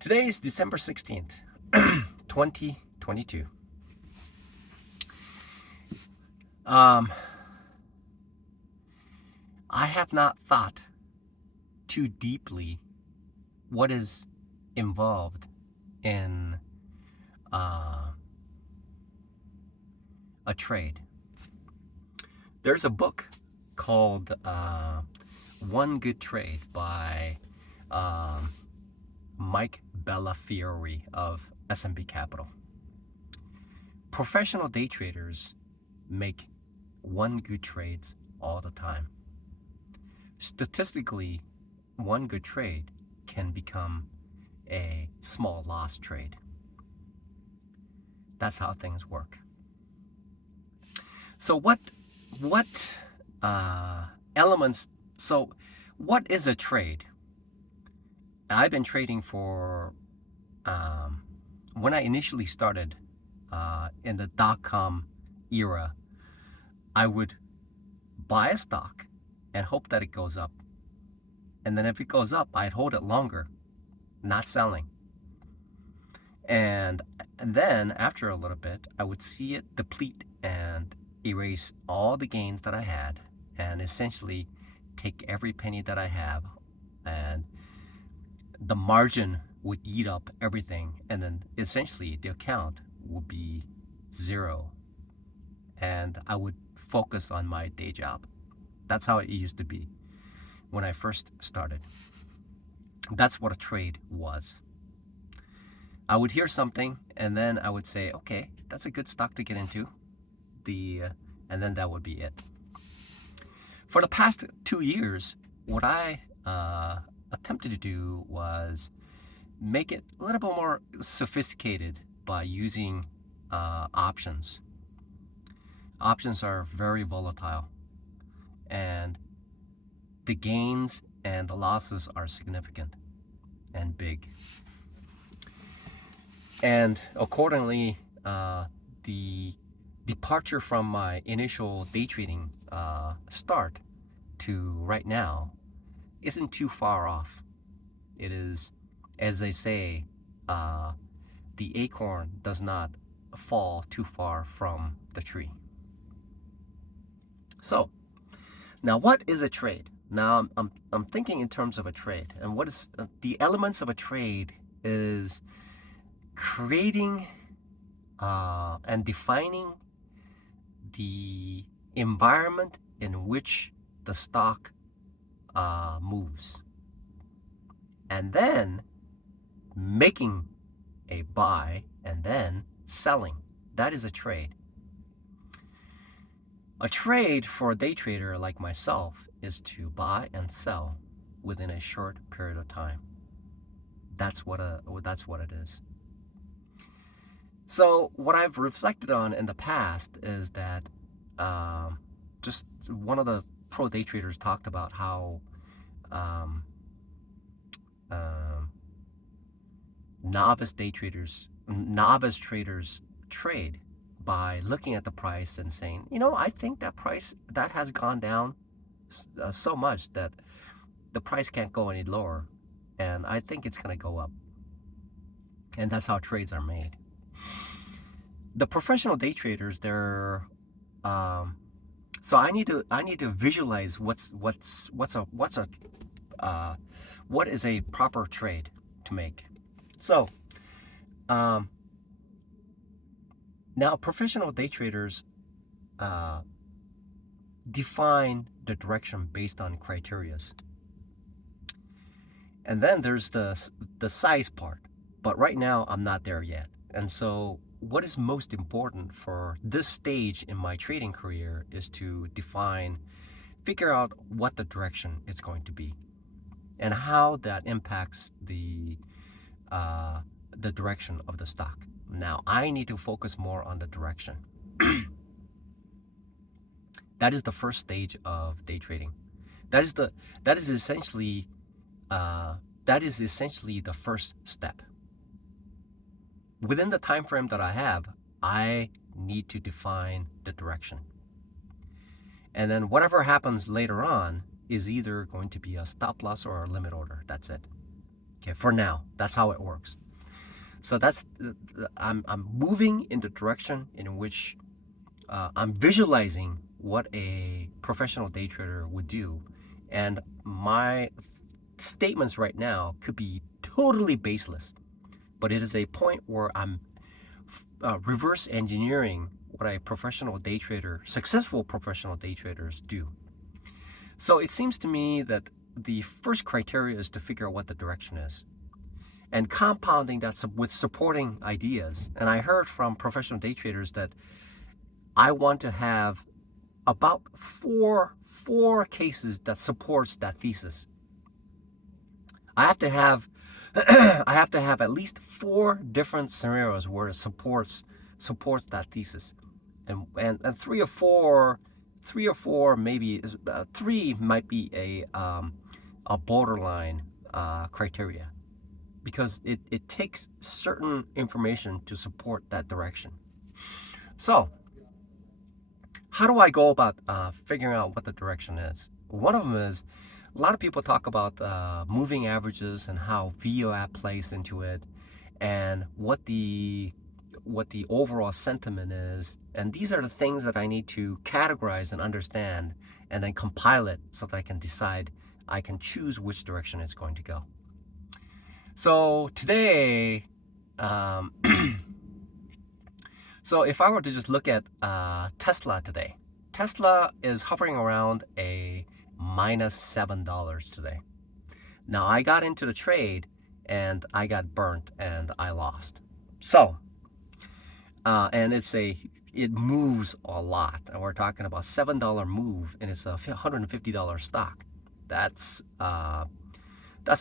Today is December 16th, 2022. Um, I have not thought too deeply what is involved in uh, a trade. There's a book called One Good Trade by um, Mike Bellafiore of S&P Capital. Professional day traders make one good trades all the time. Statistically, one good trade can become a small loss trade. That's how things work. So what elements? So what is a trade? I've been trading for when I initially started in the dot-com era. I would buy a stock and hope that it goes up. And then if it goes up, I'd hold it longer, not selling. And then after a little bit, I would see it deplete and erase all the gains that I had and essentially take every penny that I have, and the margin would eat up everything, and then essentially the account would be zero, and I would focus on my day job. That's how it used to be when I first started. That's what a trade was. I would hear something and then I would say, okay, that's a good stock to get into. And then that would be it. For the past 2 years, what I attempted to do was make it a little bit more sophisticated by using options. Options are very volatile, and the gains and the losses are significant and big. And accordingly, the departure from my initial day trading start to right now isn't too far off. It is, as they say, the acorn does not fall too far from the tree. So, now what is a trade? Now I'm thinking in terms of a trade, and what is the elements of a trade is creating and defining the environment in which the stock moves, and then making a buy and then selling. That is a trade. A trade for a day trader like myself is to buy and sell within a short period of time. That's what it is. So what I've reflected on in the past is that just one of the pro day traders talked about how novice traders trade by looking at the price and saying, I think that price that has gone down so much that the price can't go any lower, and I think it's going to go up. And that's how trades are made. The professional day traders, they're so I need to visualize what is a proper trade to make. So now professional day traders define the direction based on criterias, and then there's the size part. But right now I'm not there yet, and so what is most important for this stage in my trading career is to figure out what the direction is going to be and how that impacts the direction of the stock. Now I need to focus more on the direction. That is the first stage of day trading. That is essentially the first step. Within the time frame that I have, I need to define the direction. And then whatever happens later on is either going to be a stop loss or a limit order. That's it. Okay, for now, that's how it works. So I'm moving in the direction in which I'm visualizing what a professional day trader would do, and my statements right now could be totally baseless, but it is a point where I'm reverse engineering what a professional day trader, successful professional day traders do. So it seems to me that the first criteria is to figure out what the direction is, and compounding that with supporting ideas. And I heard from professional day traders that I want to have about four cases that supports that thesis. I have to have I have to have at least 4 different scenarios where it supports that thesis, and three or four maybe three might be a borderline criteria, because it takes certain information to support that direction. So how do I go about figuring out what the direction is? One of them is, a lot of people talk about moving averages and how VWAP plays into it, and what the overall sentiment is. And these are the things that I need to categorize and understand, and then compile it so that I can decide, I can choose which direction it's going to go. So today, so if I were to just look at Tesla today, Tesla is hovering around a -$7 today. Now I got into the trade and I got burnt and I lost. So, and it moves a lot. And we're talking about $7 move, and it's a $150 stock. That's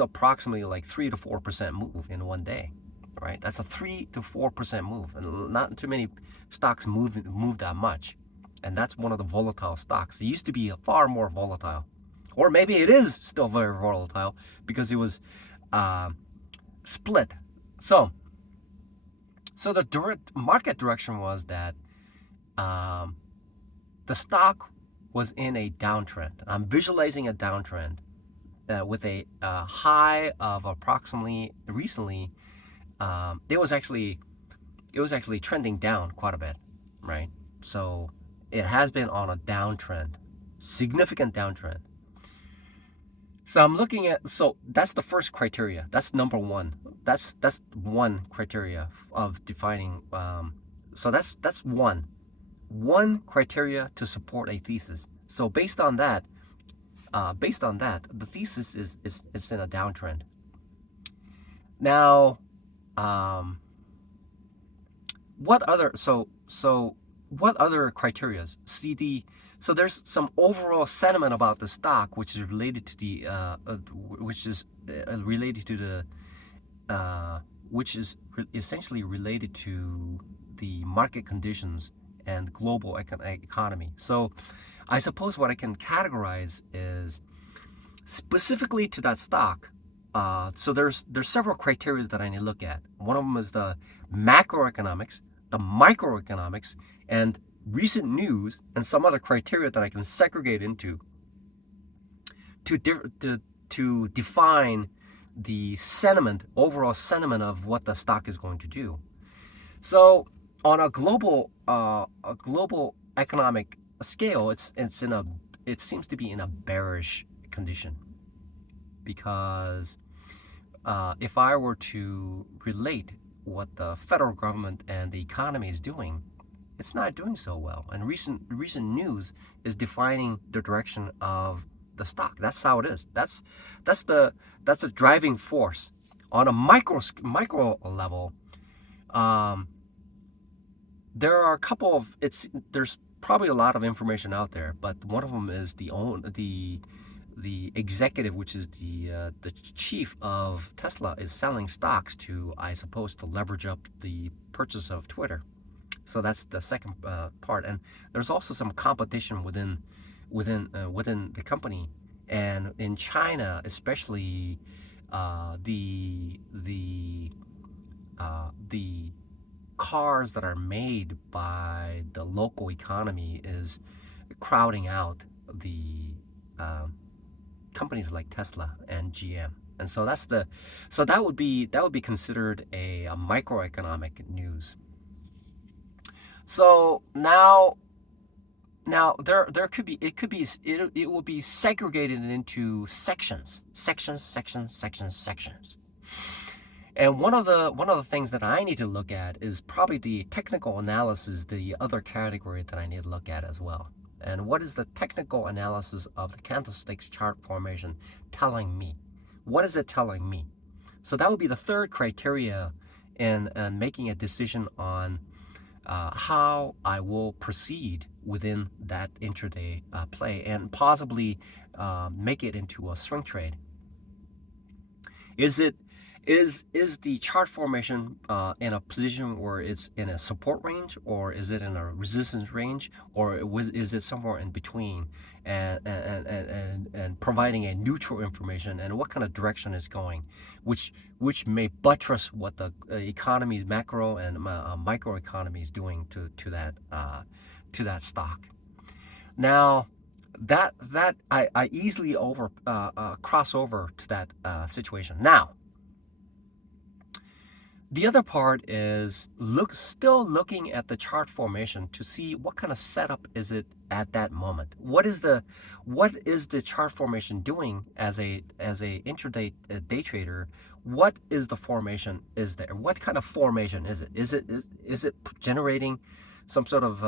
approximately like 3 to 4% move in one day, right? That's a 3 to 4% move, and not too many stocks move that much. And that's one of the volatile stocks. It used to be far more volatile, or maybe it is still very volatile because it was split. So the market direction was that the stock was in a downtrend. I'm visualizing a downtrend with a high of approximately recently. It was actually trending down quite a bit, right? So it has been on a downtrend, significant downtrend. So I'm looking at, so that's the first criteria. That's number one. That's one criteria of defining. So that's one criteria to support a thesis. So based on that, the thesis is in a downtrend. Now, what other criterias? So there's some overall sentiment about the stock, which is related to the essentially related to the market conditions and global economy. So I suppose what I can categorize is specifically to that stock. So there's several criteria that I need to look at. One of them is the macroeconomics, the microeconomics, and recent news, and some other criteria that I can segregate into to define the overall sentiment of what the stock is going to do. So on a global economic scale, it seems to be in a bearish condition, because if I were to relate what the federal government and the economy is doing, it's not doing so well. And recent news is defining the direction of the stock. That's how it is. That's the driving force. On a micro level, there are a couple of there's probably a lot of information out there, but one of them is the executive, which is the chief of Tesla, is selling stocks to, I suppose, to leverage up the purchase of Twitter. So that's the second part. And there's also some competition within the company, and in China especially, the cars that are made by the local economy is crowding out the companies like Tesla and GM. And so that would be considered a microeconomic news. So now there could be it will be segregated into sections. And one of the things that I need to look at is probably the technical analysis, the other category that I need to look at as well. And what is the technical analysis of the candlesticks chart formation telling me? What is it telling me? So that would be the third criteria in making a decision on how I will proceed within that intraday play and possibly make it into a swing trade. Is it is the chart formation in a position where it's in a support range, or is it in a resistance range, or is it somewhere in between, and providing a neutral information and what kind of direction it's going, which may buttress what the economy's macro and microeconomy is doing to that stock. Now, that I easily cross over to that situation. Now, the other part is still looking at the chart formation to see what kind of setup is it at that moment. What is the chart formation doing as a intraday day trader? What is the formation is there? What kind of formation is it? Is it generating some sort of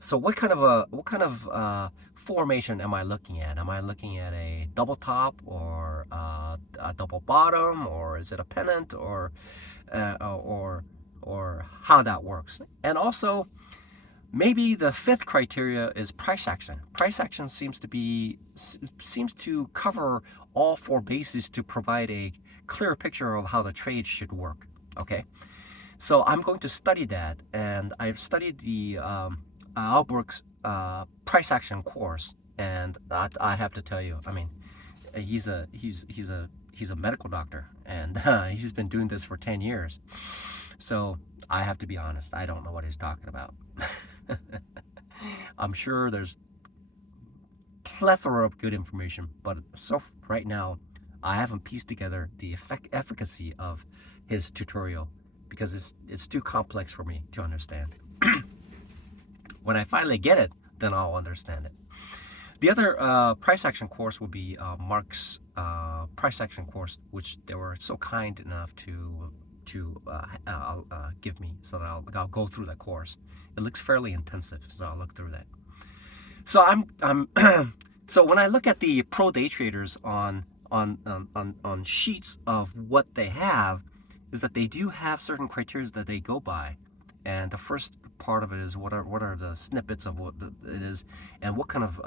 so what kind of formation am I looking at? Am I looking at a double top or a double bottom, or is it a pennant, or how that works? And also, maybe the fifth criteria is price action. Price action seems to cover all four bases to provide a clear picture of how the trade should work. Okay, so I'm going to study that, and I've studied the Albrecht's price action course, and I have to tell you, I mean, he's a medical doctor, and he's been doing this for 10 years. So I have to be honest, I don't know what he's talking about. I'm sure there's plethora of good information, but right now I haven't pieced together the efficacy of his tutorial because it's too complex for me to understand. When I finally get it, then I'll understand it. The other price action course will be Mark's price action course, which they were so kind enough to give me, so that I'll go through that course. It looks fairly intensive, so I'll look through that. So I'm so when I look at the pro day traders on sheets of what they have, is that they do have certain criteria that they go by. And the first part of it is what are the snippets of what it is, and what kind of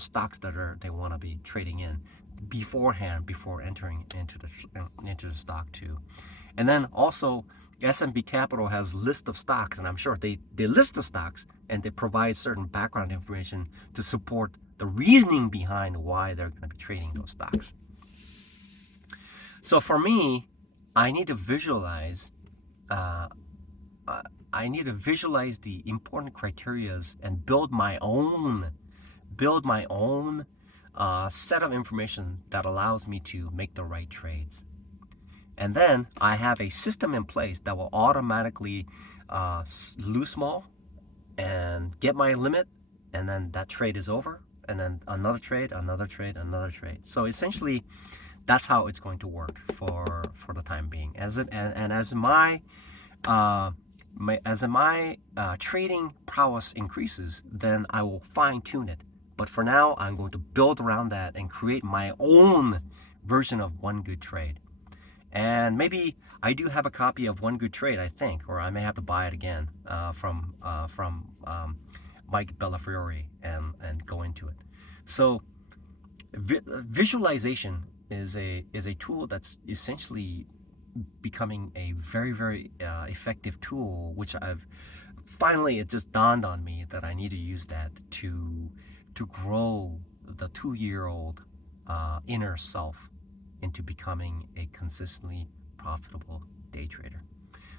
stocks that they want to be trading in beforehand, before entering into the stock too. And then also S&P Capital has list of stocks, and I'm sure they list the stocks and they provide certain background information to support the reasoning behind why they're going to be trading those stocks. So for me, I need to visualize the important criterias and build my own set of information that allows me to make the right trades. And then I have a system in place that will automatically lose small and get my limit, and then that trade is over, and then another trade. So essentially, that's how it's going to work for the time being. As my trading prowess increases, then I will fine tune it. But for now, I'm going to build around that and create my own version of One Good Trade. And maybe I do have a copy of One Good Trade, I think, or I may have to buy it again from Mike Bellafiore and go into it. So visualization is a tool that's essentially becoming a very, very effective tool, which it just dawned on me that I need to use that to grow the 2-year-old inner self into becoming a consistently profitable day trader.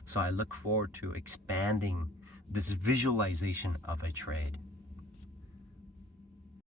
So I look forward to expanding this visualization of a trade.